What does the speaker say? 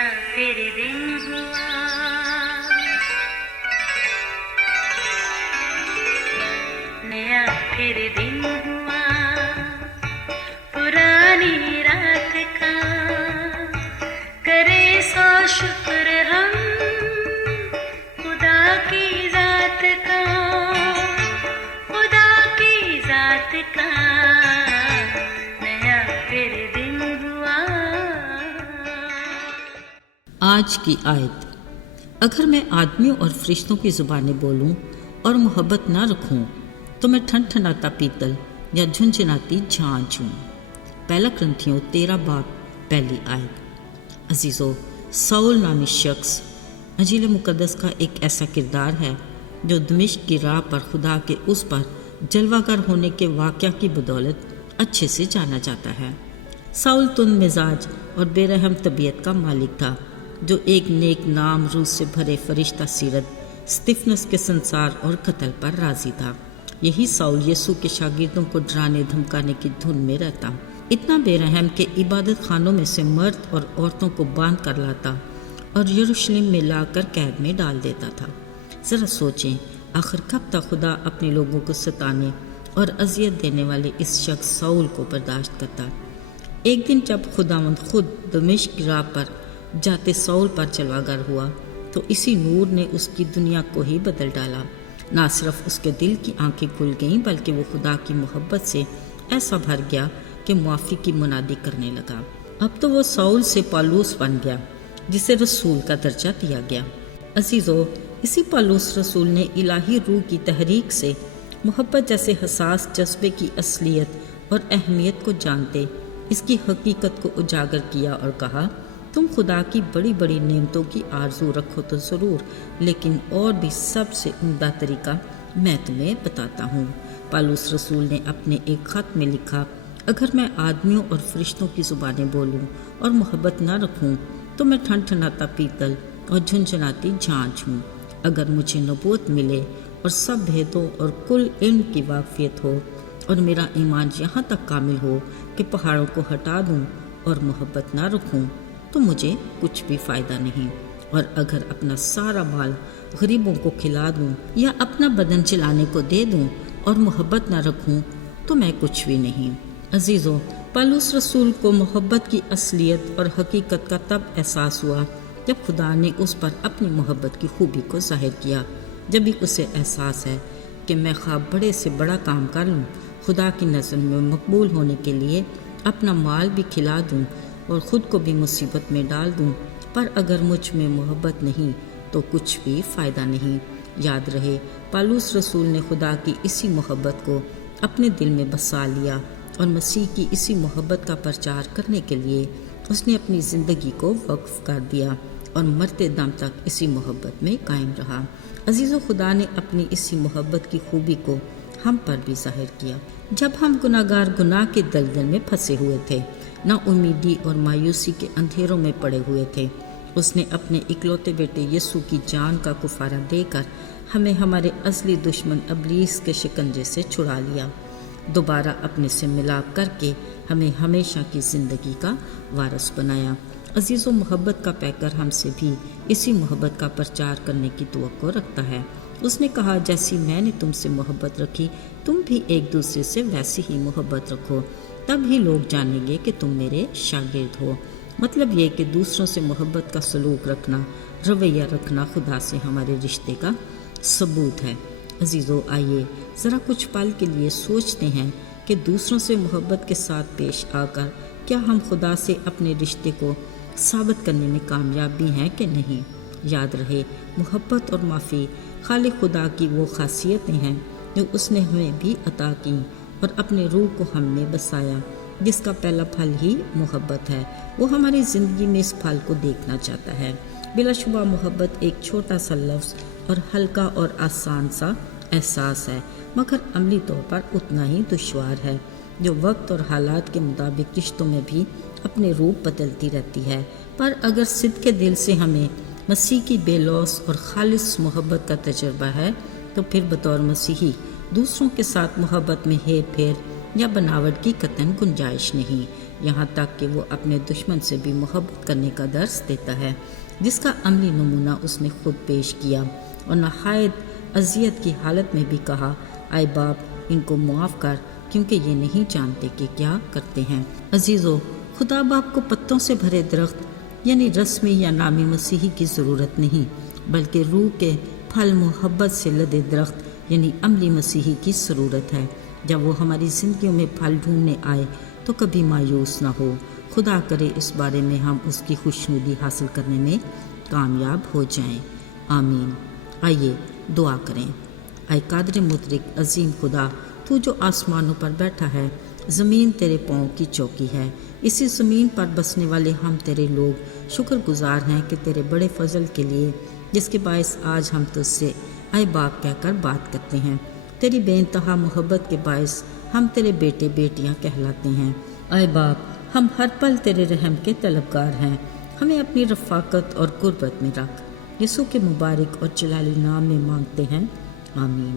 नया फिर दिन हुआ, नया फिर दिन हुआ, पुरानी रात का करे सो शुक्र हम खुदा की जात का, खुदा की जात का नया फिर दिन हुआ। आज की आयत। अगर मैं आदमियों और फरिश्तों की ज़ुबानें बोलूं और मोहब्बत ना रखूं तो मैं ठनठनाता पीतल या झुंझुनाती झांझ हूँ। पहला कुरिन्थियों 13 बाब पहली आयत। अजीज़ों, साउल नामी शख्स अंजील मुक़द्दस का एक ऐसा किरदार है जो दमिश्क की राह पर खुदा के उस पर जलवागर होने के वाक़या की बदौलत अच्छे से जाना जाता है। साउल तुंद मिजाज और बेरहम तबीयत का मालिक था, जो एक नेक नाम रूह से भरे फरिश्ता सीरत स्तिफनस के संसार और कत्ल पर राजी था। यही साउल यीशु के शागिर्दों को डराने धमकाने की धुन में रहता, इतना बेरहम कि इबादत खानों में से मर्द और औरतों को बांध कर लाता और यरूशलेम में लाकर कैद में डाल देता था। ज़रा सोचें, आखिर कब तक खुदा अपने लोगों को सताने और अजियत देने वाले इस शख्स साउल को बर्दाश्त करता। एक दिन जब खुदावंद खुद दमिश्क की राह पर जाते साउल पर चलवागर हुआ तो इसी नूर ने उसकी दुनिया को ही बदल डाला। ना सिर्फ उसके दिल की आंखें खुल गईं, बल्कि वो खुदा की मोहब्बत से ऐसा भर गया कि मुआफ़ी की मुनादी करने लगा। अब तो वो साउल से पालूस बन गया, जिसे रसूल का दर्जा दिया गया। अजीज़ों, इसी पालूस रसूल ने इलाही रूह की तहरीक से मोहब्बत जैसे हसास जज्बे की असलियत और अहमियत को जानते इसकी हकीकत को उजागर किया और कहा, तुम खुदा की बड़ी बड़ी नेमतों की आरजू रखो तो ज़रूर, लेकिन और भी सबसे उम्दा तरीका मैं तुम्हें बताता हूँ। पालूस रसूल ने अपने एक ख़त में लिखा, अगर मैं आदमियों और फरिश्तों की ज़ुबानें बोलूँ और मोहब्बत ना रखूँ तो मैं ठनठनाता पीतल और झुंझुनाती झांझ हूँ। अगर मुझे नबूवत मिले और सब भेदों और कुल इल्म की वाक़फ़ियत हो और मेरा ईमान यहाँ तक कामिल हो कि पहाड़ों को हटा दूँ और मोहब्बत ना रखूँ तो मुझे कुछ भी फ़ायदा नहीं। और अगर अपना सारा माल गरीबों को खिला दूँ या अपना बदन चलाने को दे दूँ और मोहब्बत ना रखूँ तो मैं कुछ भी नहीं। अजीज़ों, पालूस रसूल को मोहब्बत की असलियत और हकीकत का तब एहसास हुआ जब खुदा ने उस पर अपनी मोहब्बत की खूबी को ज़ाहिर किया। जब भी उसे एहसास है कि मैं ख्वाब बड़े से बड़ा काम कर लूँ, खुदा की नज़र में मकबूल होने के लिए अपना माल भी खिला दूँ और ख़ुद को भी मुसीबत में डाल दूँ, पर अगर मुझ में मोहब्बत नहीं तो कुछ भी फ़ायदा नहीं। याद रहे, पालूस रसूल ने खुदा की इसी मोहब्बत को अपने दिल में बसा लिया और मसीह की इसी मोहब्बत का प्रचार करने के लिए उसने अपनी ज़िंदगी को वक्फ कर दिया और मरते दम तक इसी मोहब्बत में कायम रहा। अजीज़ों, खुदा ने अपनी इसी मोहब्बत की खूबी को हम पर भी ज़ाहिर किया। जब हम गुनाहगार गुनाह के दलदल में फंसे हुए थे, ना उम्मीदी और मायूसी के अंधेरों में पड़े हुए थे, उसने अपने इकलौते बेटे यीशु की जान का कुफारा देकर हमें हमारे असली दुश्मन इब्लीस के शिकंजे से छुड़ा लिया। दोबारा अपने से मिलाप करके हमें हमेशा की ज़िंदगी का वारिस बनाया। अजीज़ों, मोहब्बत का पैकर हमसे भी इसी मोहब्बत का प्रचार करने की तवक्को रखता है। उसने कहा, जैसी मैंने तुमसे मोहब्बत रखी तुम भी एक दूसरे से वैसी ही मोहब्बत रखो, तब ही लोग जानेंगे कि तुम मेरे शागिर्द हो। मतलब ये कि दूसरों से मोहब्बत का सलूक रखना, रवैया रखना खुदा से हमारे रिश्ते का सबूत है। अजीज़ों, आइए ज़रा कुछ पल के लिए सोचते हैं कि दूसरों से मोहब्बत के साथ पेश आकर क्या हम खुदा से अपने रिश्ते को साबित करने में कामयाब भी हैं कि नहीं। याद रहे, मोहब्बत और माफ़ी खालिक खुदा की वो खासियतें हैं जो उसने हमें भी अता की और अपने रूह को हमने बसाया, जिसका पहला फल ही मोहब्बत है। वो हमारी ज़िंदगी में इस फल को देखना चाहता है। बिलाशुबा मोहब्बत एक छोटा सा लफ्ज़ और हल्का और आसान सा एहसास है, मगर अमली तौर पर उतना ही दुश्वार है, जो वक्त और हालात के मुताबिक रिश्तों में भी अपने रूप बदलती रहती है। पर अगर सिद्क़ के दिल से हमें मसीह की बेलौस और खालिस मोहब्बत का तजर्बा है, तो फिर बतौर मसीही दूसरों के साथ मोहब्बत में हेर फेर या बनावट की कतई गुंजाइश नहीं। یہاں تک کہ وہ اپنے دشمن سے بھی محبت کرنے کا درس دیتا ہے، جس کا عملی نمونہ اس نے خود پیش کیا، اور نہایت اذیت کی حالت میں بھی کہا، اے باپ ان کو معاف کر کیونکہ یہ نہیں جانتے کہ کیا کرتے ہیں۔ عزیزو، خدا باپ کو پتوں سے بھرے درخت یعنی رسمی یا نامی مسیحی کی ضرورت نہیں، بلکہ روح کے پھل محبت سے لدے درخت یعنی عملی مسیحی کی ضرورت ہے۔ جب وہ ہماری زندگیوں میں پھل ڈھونڈنے آئے تو کبھی مایوس نہ ہو۔ خدا کرے اس بارے میں ہم اس کی خوشنودی حاصل کرنے میں کامیاب ہو جائیں، آمین۔ آئیے دعا کریں۔ اے قادر مطلق عظیم خدا، تو جو آسمانوں پر بیٹھا ہے، زمین تیرے پاؤں کی چوکی ہے، اسی زمین پر بسنے والے ہم تیرے لوگ شکر گزار ہیں کہ تیرے بڑے فضل کے لیے، جس کے باعث آج ہم تجھ سے اے باپ کہہ کر بات کرتے ہیں۔ تیری بے انتہا محبت کے باعث ہم تیرے بیٹے بیٹیاں کہلاتے ہیں۔ اے باپ، ہم ہر پل تیرے رحم کے طلبگار ہیں، ہمیں اپنی رفاقت اور قربت میں رکھ۔ یسوع کے مبارک اور جلالی نام میں مانگتے ہیں، آمین۔